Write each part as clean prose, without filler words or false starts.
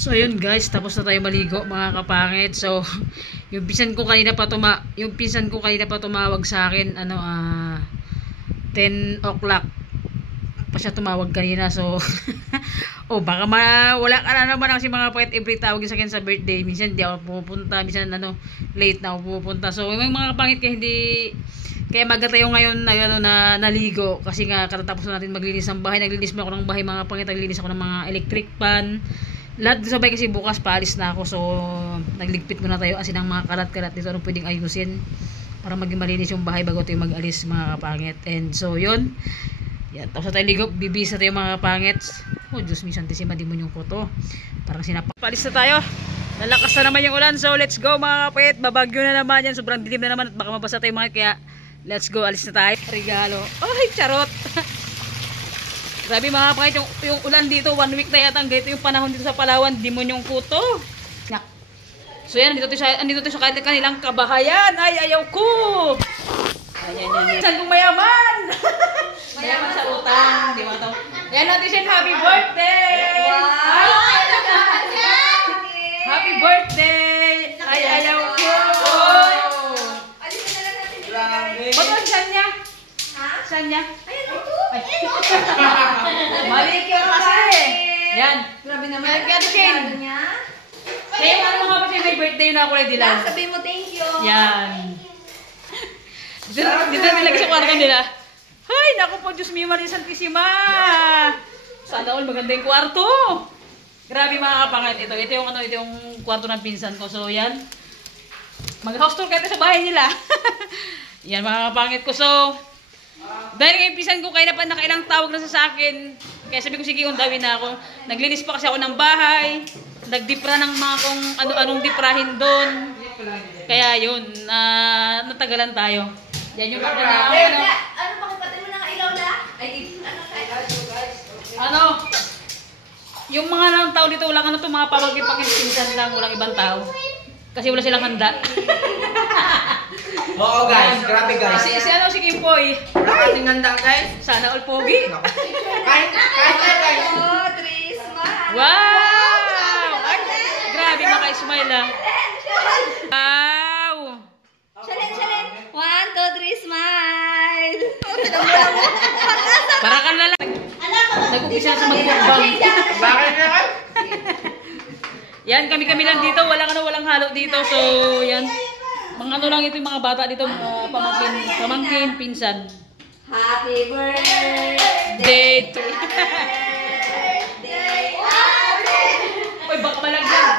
So yun guys, tapos na tayo maligo mga kapangit. So yung pinsan ko kanina pa tumawag sa akin 10 o'clock pa siya tumawag kanina. So baka wala ka na naman kasi mga kapangit, every tawag sa akin sa birthday. Minsan hindi ako pupunta, minsan late na ako pupunta. So yung mga kapangit kaya maga tayo ngayon na naligo kasi nga katatapos na natin maglinis ng bahay. Naglinis mo ako ng bahay mga kapangit, naglinis ako ng mga electric pan. Lahat sabay kasi bukas paalis na ako. So nagligpit muna tayo kasi ng mga kalat-kalat dito anong pwedeng ayusin para maging malinis yung bahay bago tayo mag-alis mga kapangit. And so yun. Yan, tapos na tayo ligo, bibisa tayo mga kapangit. Oh Diyos mi Santissima, demonyong ko to. Parang sinapak. Paalis na tayo. Lalakas na naman yung ulan. So let's go mga kapangit. Babagyo na naman yan. Sobrang dilim na naman at baka mabasa tayo mga kaya let's go, alis na tayo. Regalo. Ay, charot. Grabe mga kapangit, yung ulan dito, 1 week na yata. Ganito yung panahon dito sa Palawan, demonyong kuto. So yan, andito tayo sa kanilang kabahayan. Ay, ayaw ko. Ayan. Saan kong mayaman? Mayaman sa utang. Di ba ito? Ayan natin siya, happy birthday. Wow. Happy birthday. Ay, ayaw ko. Ba't saan niya? Ha? Saan niya? Ayun ito. Malik yun kasi. Yan. Grabe naman. Kaya siya. Kaya ano nga ba siya may birthday na ako na dilan? Sabihin mo thank you. Yan. Dito nilagay sa kwarto nila. Hay, naku po, Diyos mio, Maria Santissima. Sana all maganda yung kwarto. Grabe mga kapangit. Ito yung kwarto ng pinsan ko. So yan. Mag-house tour kayo sa bahay nila. Yan mga kapangit ko. So, dahil ngayon pinsan ko kaya na nakailang tawag na sa akin. Kaya sabi ko sige undawin na ako. Naglinis pa kasi ako ng bahay. Nagdipra ng mga kung ano-anong diprahin doon. Kaya yun, natagalan tayo. Yan yung ano pakipatid mo ng ilaw na? Yung mga nang tao dito, walang mga pamagpipinsan lang, walang ibang tao. Kasi wala silang handa. Oo guys, grabe guys. Si Kimpoy. Wala kasing handa guys. Sana all pogi. Kahit guys. Oh, Trisma. Wow! Ay, grabe maka-smile lang. Wow! Challenge. 1, 2, 3, smile. Para ka na lang. Nag-upisa sa magmukbang. Bakit naman? Yan, kami lang dito. Walang halo dito. So, yan. Mga lang ito yung mga bata dito. Pamangkin, pinsan. Happy birthday. Day 3. Uy, baka malagyan.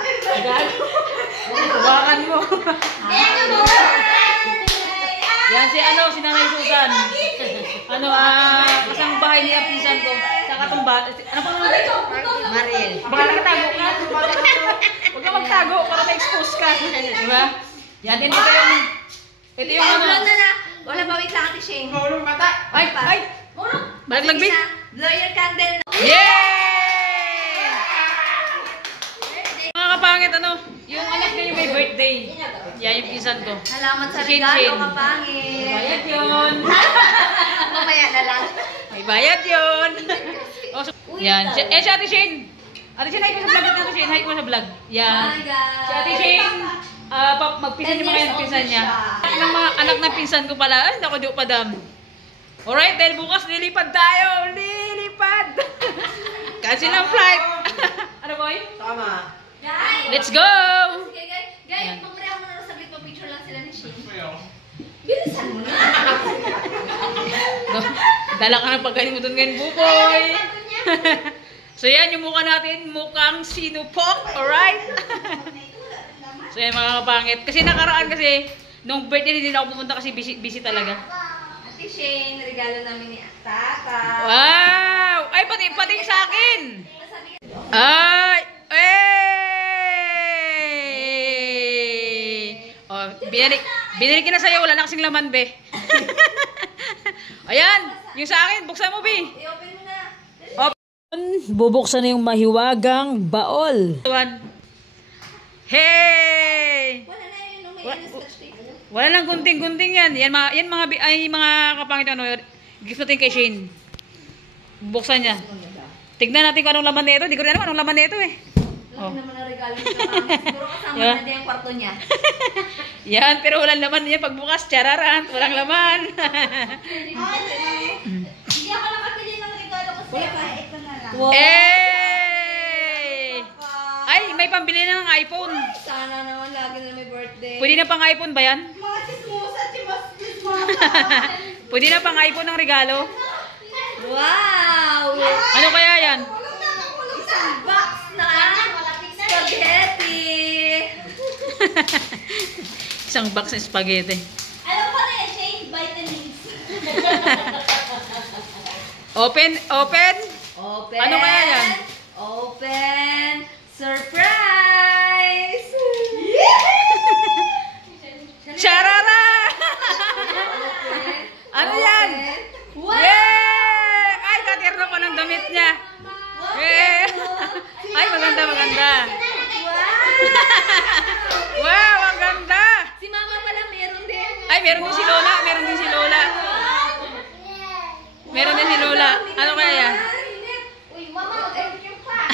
Hawakan mo. Yan si Nanay Susan. Kasang bahay niya pinsan ko. Saka itong bata. Ano pang naman ito? Maril. Baka nakatago ka. Huwag ka magtago para ma-expose ka. Diba? Yan, ito yung Wala ba, wait lang, Ate Shane. Maulong mata. Ay! Malaglagbit. Blow your candle. Yay! Mga kapangit, yung anak niya yung may birthday. Yan yung pinsan ko. Salamat sa Shin. regalo, kapangit. Bayad yun. Mamaya na lang. May bayad yun. Yan. Si Ate Shane. Ate Shane, hi ko sa vlog. Ate Shane, hi ko sa vlog. Yan. Hi guys. Si Ate Shane, magpinsan yung mga pinsan niya. Yung mga anak na pinsan ko pala. Ay, naku, di ko padam. Alright, dahil bukas lilipad tayo. Lilipad. Cancel ang flight. Ano boy? Tama. Guys. Let's go! Guys, magpareho mo na sabit mo picture lang sila ni Shane. Bilisan mo na. Dala ka ng pagkalimutan ngayon, buboy. So yan, yung mukha natin, mukhang sinupok. Alright? So yan mga kapangit. Kasi nakaraan nung birthday hindi na ako pumunta kasi busy talaga. Ate Shane, regalo namin ni Tata. Wow! Ay, pati sa akin! Ay! Oh, binili ka na sa'yo. Wala na kasing laman, be. Ayan! Yung sa akin, buksan mo, be. I-open mo na. Bubuksan na yung mahiwagang baol. Hey! Wala na yun, no? May scotch tape. Wala lang gunting-gunting yan. Yan mga kapangit gift natin kay Shane. Buksan niya. Tignan natin kung anong laman nito. Di ko rin alam anong laman nito eh. Laki naman ang regalo nito. Siguro kasama Yeah. na din yung kwarto niya. Yan, pero walang laman niya. Pagbukas, chararant, walang laman. Hindi ako nakatili ng regalo kasi ito na lang. Wow! Eh! Ay, may pambili na ng iPhone. Sana naman lagi na may birthday. Pwede na pang iPhone ba yan? Mga chismosa. Pwede na pang iPhone ng regalo. Wow! Ano kaya yan? Isang box na spaghetti. Isang box ng spaghetti. Alam ko na yung Shane vitamins. Open, open. Open. Ano kaya yan? Open. Surprise! Charara! Open. Ano yan? Wow! Yay! Ay, katirno pa ng damit niya. Yay! Ay, maganda, maganda. Wow! Wow, ang ganda. Si Mama pala meron din. Ay, meron din si Lola. Meron din si Lola. Meron din si Lola. Ano kaya yan? Uy, Mama, open pa.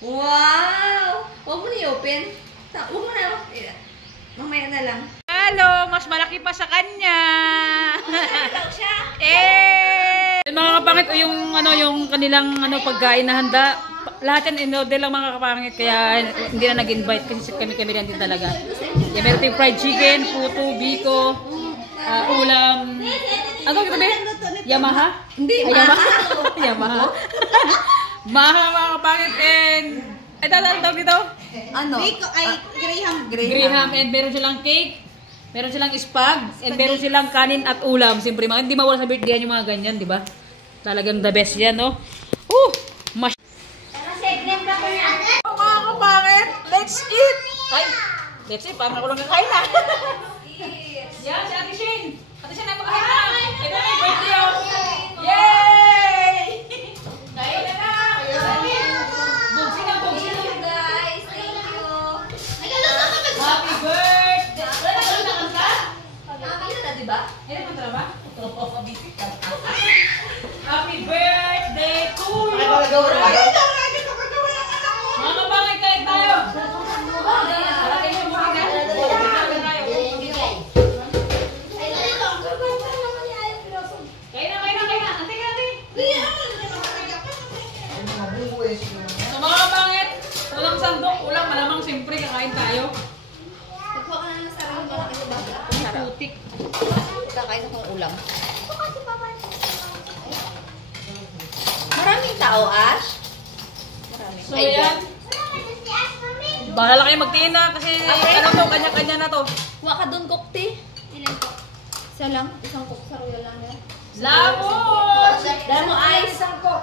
Wow! Huwag mo na i-open. Huwag mo na. Mamaya na lang. Halo, mas malaki pa sa kanya. Daw siya. Eh! Mga kapangit, yung yung kanilang pagkain na handa, lahat yan in-order lang mga kapangit, kaya hindi na nag-invite kasi kami lang din talaga. Yeah, meron tayong fried chicken, puto, biko, ulam. Ano ito ba? Yamaha? Hindi, Ay, Yamaha. Yamaha. Maha mga kapangit and ano tawag dito? Ano? Graham. Graham, and meron silang cake, meron silang spag, and meron silang kanin at ulam. Siyempre, hindi mawala sa birthday yung mga ganyan, di ba? Talagang the best yan, no? Mga kapangit, let's eat! Ay, let's eat, parang ako lang kakain na. Yan, si Ate Shane. Ate Shane, ay makain na. Ito na yung birthday, oh. Yay! Kain na na! Bugsi na, bugsi na. Guys, thank you. Happy birthday! Wala na lang nakanta? Happy na, di ba? Hindi naman tala ba? Happy birthday to you! Mga kapangit, kain tayo! Malaki yung mga Kain na! Ante ka, ante! So mga kapangit, ulang sandok, ulang malamang siyempre kakain tayo. Pagkuha ka na ng sarili mo na kasi baka Putik. kakain akong ulam. Maraming tao, Ash. Maraming. So yan. Bahala kayo magtingin na kasi kanya-kanya na to. Kuha ka doon, kokte. Ilan ko? Isa lang? Isang kok sa royal lang yan. Lamon! Dala mo ice. Isang kok.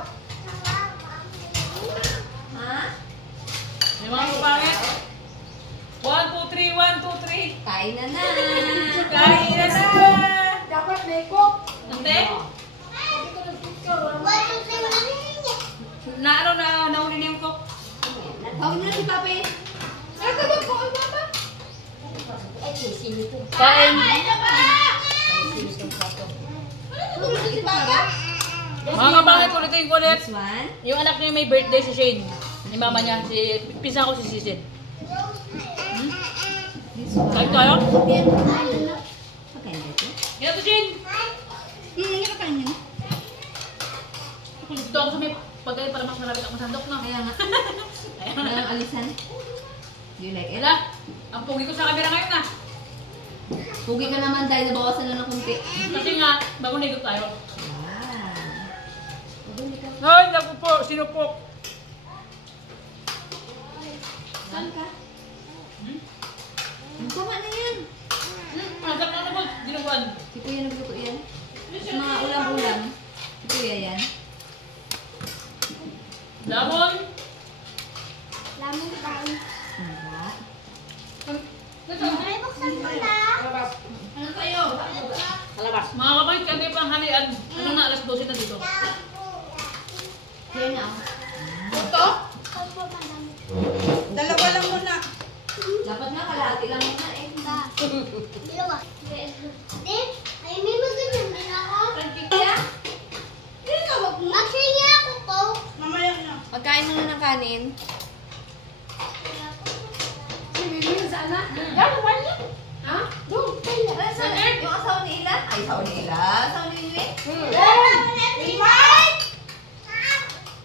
Ha? Yung mga kapangit. 1, 2, 3, 1, 2, 3. Kain na na. Kain na na! Dapat may kok. Ante? Nauna na yung cook. Tawag mo na si Papa eh. Ay, kabag ko, Papa. Kain. Tulog si Papa. Mga kapangit, ulitin ko ulit. This one. Yung anak niya may birthday si Shane. Ni mama niya, pinsan ko si Sisid. This one. Kain tayo? Pagkain dito. Yan to, Shane! Hindi ka kain yun. Gusto ako sa may pagkain para mas marami akong sandok, no? Kaya nga. Walang alisan. Do you like it? Ela, ang pugi ko sa camera ngayon, ah. Pugi ka naman dahil nabawasan na ng kunti. Kasi nga, bago nigod tayo. Wow. Ay, naku po, sinupok. Saan ka? Tama na yan. Agad na naman, dinuguan. Si Kuya nagluto yan. Sa mga ulam-ulam. Si Kuya yan. Lamon. Wala. Ano tayo? Kalabas. Mga kapatid, kami pang halian. Ano na, alas 12 na dito. Yan na. Ito? Dalawa lang muna. Dapat nga kalahati lang muna eh. Kaya, Mamaya na. magkain muna ng kanin. sana? Yan, wala. Ha? Doon, kaya. Yung asawa ni Ila? Ay, asawa ni Ila. Asawa ni Ila?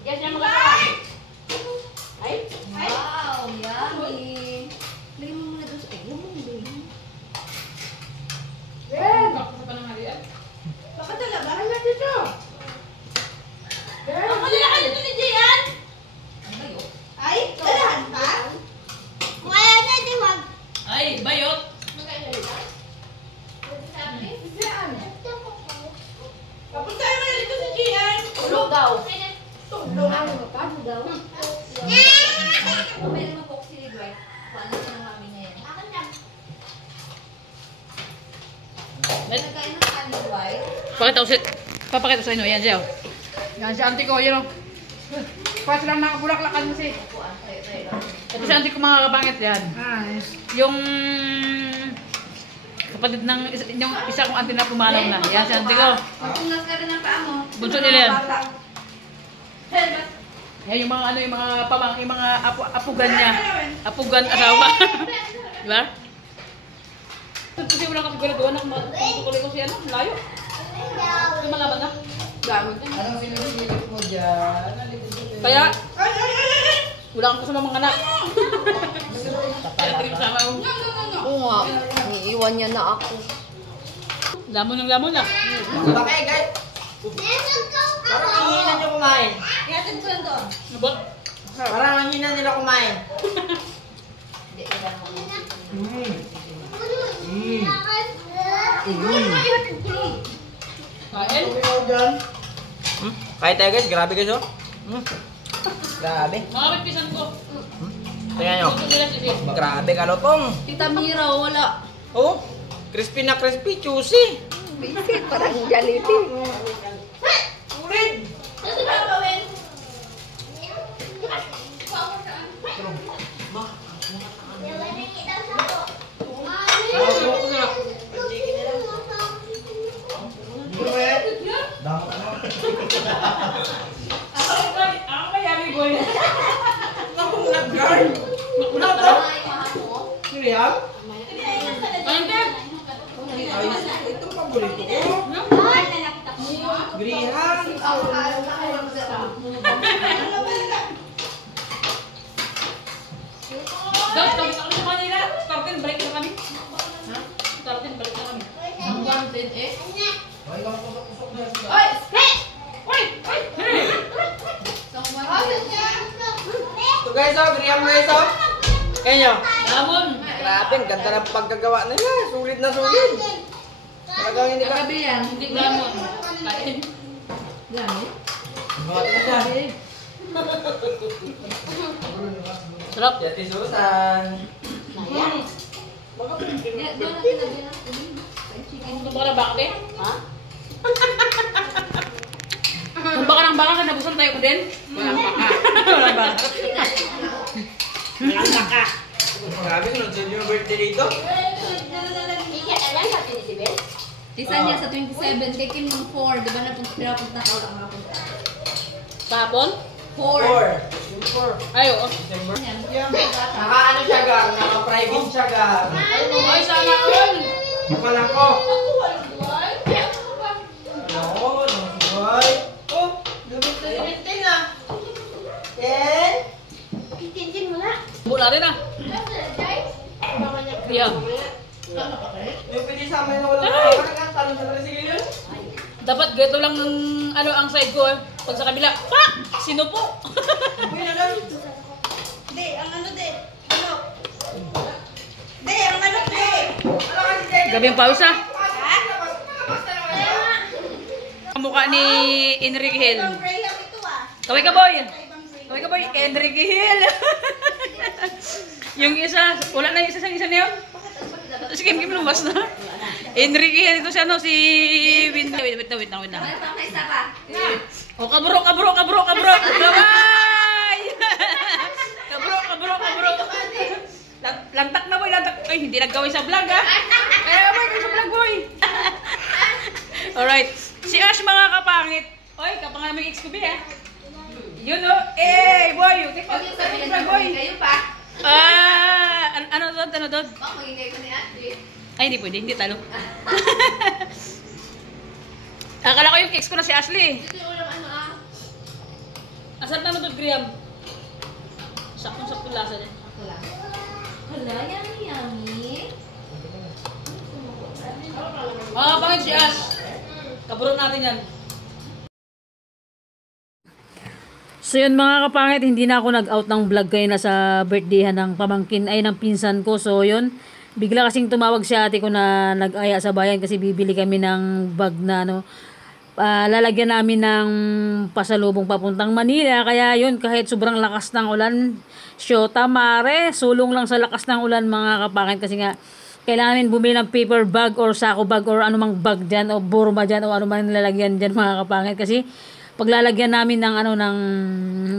Yes, yan mga ay. Wow, yummy. Lagyan mo muna doon sa... Ay, huwag mo muna. Baka talaga, ano dito? Ang kalala nito ni Jian! Ay, dalahan pa? Wala na, di wag. Ay, bayot. Papuntahin mo na dito si Gian. Tulog daw. Tulog. Paano daw? May naman po si Dwight. Paano siya ng mami niya yan? Nagkain ng kanin, Dwight. Papakita ko sa inyo. Yan siya. Yan si auntie ko. Yan o. Pas lang nakabulaklakan mo si. Ito si auntie ko mga kabangit yan. Yung kapatid ng yung isa kong auntie na pumalang na. Yan si auntie ko. Magpungas ka rin ng paa mo. Bunso nila yan. Yan yung mga yung mga pamang, yung mga apugan niya. Apugan asawa. Diba? Kasi wala kasi gulagawa ng tukuloy ko siya, layo. Yung mga bata. Gamit. Anong sinisilip mo dyan? Kaya, wala kang kasama mga anak. Kaya kasama ko. Oo nga. Iiwan niya na ako. Lamon ng lamon ah. Bakit guys? Parang ang hina nyo kumain. Ihatid ko lang doon. Nabot? Parang ang hina nila kumain. Hindi, ilan mo. Kain? Kahit tayo guys, grabe guys oh. Grabe. Mga pipisan ko. Tingnan nyo. Gusto nila sisi. Grabe kalopong. Tita Mira, wala. Oh, crispy na crispy, juicy. Parang Jollibee. Ulit. Ano ba gawin? Ako kaya may boy. Nakunat girl. Nakunat ka? Ay, mahal mo. Siriam? Ayun ka? Ito paborito ko. Grihan. Guys, kami sa kanila. Startin, break na kami. Ha? Startin, break na kami. Ang wanted eh. Ay, pusok na siya. Oy! Hey! Uy! Uy! Hey! Isang wanted. Ito guys oh, grihan guys oh. Kaya nyo. Lamon! Grabe, ang ganda ng pagkagawa nila. Sulit na sulit. Talagang hindi ka. Kagabi yan. Hindi lamon. Kain. Gamit? Buhat na siya. Sarap. Yati Susan. Yan. Baka Doon natin na Kung baka ng baka, te? Ha? Kung baka ng baka, kanabusan tayo ko din? Walang baka. Walang baka. Walang baka. Grabe, nung yung birthday dito. Tisa niya sa 27, kay Kim ng 4. Di ba napunta ka wala makapunta? Kahapon? 4. 4. Ay, oo. December. Yan. Naka-ano siya gang, naka-private siya gang. Ay, sana all! Kapala ko. Ako walang duwal. Ano? Boy. Oh, dumitin na. Ken? Kitin mo na. Mula rin ah. Yeah. Yung pinisama na walang parang talo sa tricycle yun. Dapat ganito lang ang, ano, ang side ko eh. Pag sa kabila, pak! Sino po? Uy, na lang. Di, ang ano di? Ano? Di, ang ano di? Gabi ang pawis ah. Ang mukha ni Enrique Hill. Ang Graham ito ah. Kaway ka boy! Kaway ka boy! Enrique Hill! Yung isa, wala na yung isa na yun? Si Kim Kim lumas na. Enrique Hill, ito si ano, si Wait na. Ano pa may isa pa? Oh, kabro! Gabay! kabro! Lantak na boy, lantak. Ay, hindi naggawin sa vlog ha. Kaya boy, sa vlog boy. Alright. Si Ash mga kapangit. Oy, kapangan namin XQB ha. Yun o. Eh, boy. Huwag yung sabihin Vlog na boy. kayo pa. Ano na, Dod. Baka magigay ko ni ate. Ay, hindi pwede. Hindi talo. Akala ko yung cakes ko na si Ashley. Ito yung ulam ano ah. Asal na Dod, Graham? Saktong-saktong lasa niya. Wala. Hala, yummy. Mga kapangit si Ash. Kaburon natin yan. So yun mga kapangit, hindi na ako nag-out ng vlog kayo na sa birthdayhan ng pamangkin ay ng pinsan ko. So yun, bigla kasing tumawag si ate ko na nag-aya sa bayan kasi bibili kami ng bag na lalagyan namin ng pasalubong papuntang Manila. Kaya yun, kahit sobrang lakas ng ulan, syota mare, sulong lang sa lakas ng ulan mga kapangit kasi nga kailangan namin bumili ng paper bag or sako bag or anumang bag dyan o burma dyan o anumang nilalagyan dyan mga kapangit kasi paglalagyan namin ng ng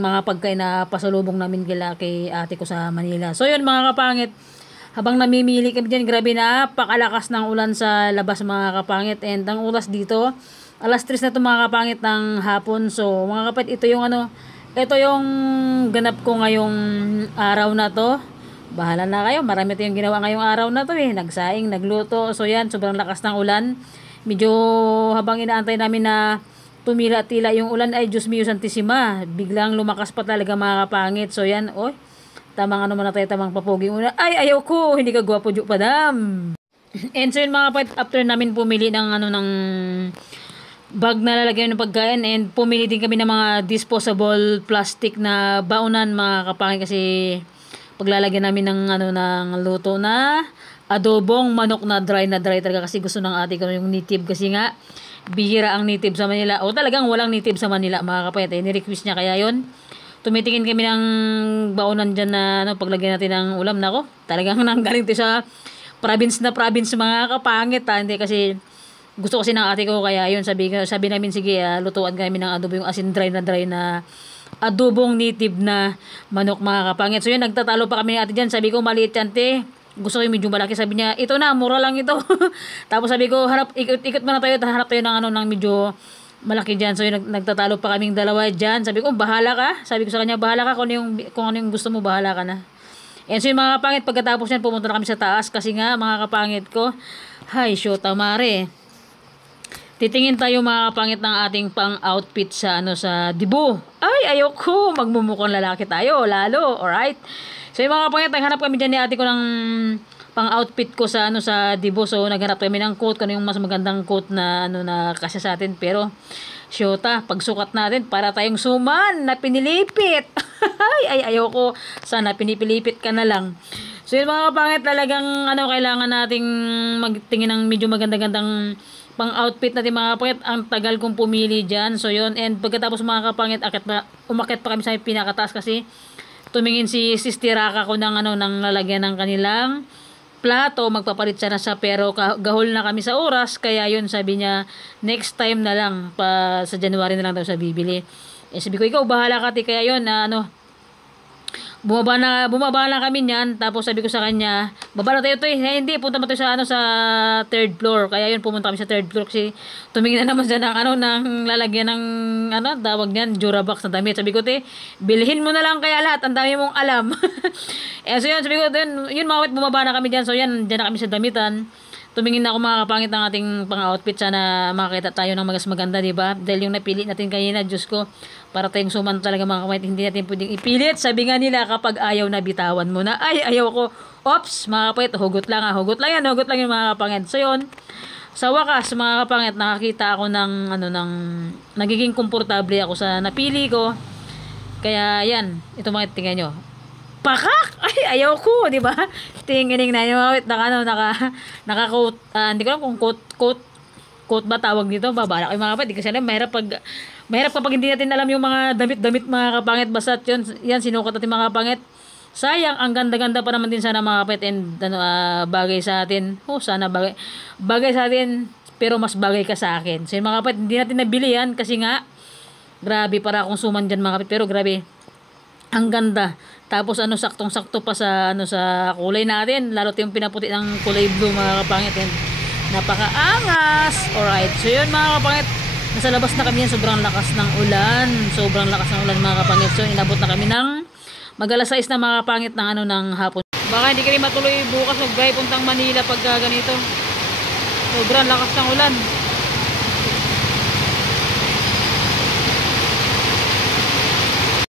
mga pagkain na pasalubong namin kay ate ko sa Manila. So yun mga kapangit, habang namimili kami dyan, grabe na pakalakas ng ulan sa labas mga kapangit. And ang oras dito, alas 3 na ito mga kapangit ng hapon. So mga kapangit, ito yung ganap ko ngayong araw na to. Bahala na kayo, marami tayong ginawa ngayong araw na to nagsaing, nagluto. So yan, sobrang lakas ng ulan. Medyo habang inaantay namin na tumila-tila yung ulan ay Diyos mio santissima. Biglang lumakas pa talaga mga kapangit. So yan, tamang muna tayo, tamang papoging una. Ay, ayaw ko, hindi ka gwapo juk padam. And so yun mga kapangit, after namin pumili ng ng bag na lalagyan ng pagkain and pumili din kami ng mga disposable plastic na baunan mga kapangit kasi paglalagyan namin ng ng luto na adobong manok na dry talaga kasi gusto ng ate ko yung native kasi nga bihira ang native sa Manila o talagang walang native sa Manila mga kapatid. Ni-request niya kaya yon. Tumitingin kami ng baunan dyan na paglagyan natin ng ulam nako. Talagang nanggaling to sa province mga kapangit hindi kasi gusto kasi ng ate ko kaya yun sabi namin sige lutuan kami ng adobo yung asin dry na adobong native na manok mga kapangit. So yun, nagtatalo pa kami ni ate dyan. Sabi ko maliit yan te, gusto ko yung medyo malaki. Sabi niya ito na, mura lang ito. Tapos sabi ko ikot muna tayo, hanap tayo ng medyo malaki dyan. So yun, nagtatalo pa kaming dalawa dyan. Sabi ko bahala ka, sabi ko sa kanya bahala ka kung ano yung gusto mo, bahala ka na. And so yun mga kapangit, pagkatapos yan pumunta na kami sa taas kasi nga mga kapangit ko, hay syota mare, titingin tayo mga kapangit ng ating pang-outfit sa sa Dibu. Ay, ayoko. Magmumukhang lalaki tayo, lalo. Alright? So, yung mga kapangit, naghanap kami dyan ni ate ko ng pang-outfit ko sa sa Dibu. So, naghanap kami ng coat. Kung yung mas magandang coat na na kasya sa atin. Pero, syota, pagsukat natin, para tayong suman na pinilipit. Ay, ayoko. Sana pinipilipit ka na lang. So, yung mga kapangit, talagang kailangan nating magtingin ng medyo maganda-gandang pang-outfit natin mga kapangit. Ang tagal kong pumili dyan. So yun, and pagkatapos mga kapangit, umakyat pa kami sa pinakataas kasi tumingin si Tiraka ko ng ng lalagyan ng kanilang plato. Magpapalit sana siya pero gahol na kami sa oras. Kaya yun, sabi niya next time na lang, sa January na lang daw sa bibili. Sabi ko, ikaw bahala ka kaya yun na bumaba na kami niyan. Tapos sabi ko sa kanya, baba na tayo hindi, punta mo tayo sa sa third floor. Kaya yun, pumunta kami sa third floor kasi tumingin na naman siya ng ng lalagyan ng tawag niyan, Durabox na damit. Sabi ko, bilhin mo na lang kaya lahat, ang dami mong alam. So yun, sabi ko, yun mawit, bumaba na kami diyan. So yan, diyan na kami sa damitan. Tumingin na ako mga kapangit ng ating pang-outfit. Sana makakita tayo ng mas maganda, diba? Dahil yung napili natin kanina, Diyos ko, para tayong suman talaga mga kapangit. Hindi natin pwedeng ipilit. Sabi nga nila, kapag ayaw na, bitawan mo na. Ay, ayaw ko. Ops, mga kapangit, hugot lang yan mga kapangit. So yun, sa wakas mga kapangit, nakakita ako ng nagiging komportable ako sa napili ko. Kaya yan, ito mga tingnan nyo. Pakak! Ay, ayaw ko, di ba? Tingin na yung naka-coat, hindi ko alam kung coat ba tawag dito, babala kayo mga kapatid. Kasi alam, mahirap kapag hindi natin alam yung mga damit mga kapangit. Basta yan, sinukat natin mga kapangit. Sayang, ang ganda-ganda pa naman din sana mga kapatid and bagay sa atin. Sana bagay sa atin, pero mas bagay ka sa akin. So yung mga kapatid, hindi natin nabili yan kasi nga, grabe para akong suman dyan mga kapatid. Pero grabe, ang ganda. Tapos saktong-sakto pa sa sa kulay natin, lalo yung pinaputi ng kulay blue mga kapangit. And napakaangas. Alright. So yun mga kapangit, nasa labas na kami yan, sobrang lakas ng ulan mga kapangit. So inabot na kami ng mag-alas 6 na mga kapangit ng ng hapon. Baka hindi ka rin matuloy bukas mag-drive puntang Manila pagka ganito. Sobrang lakas ng ulan.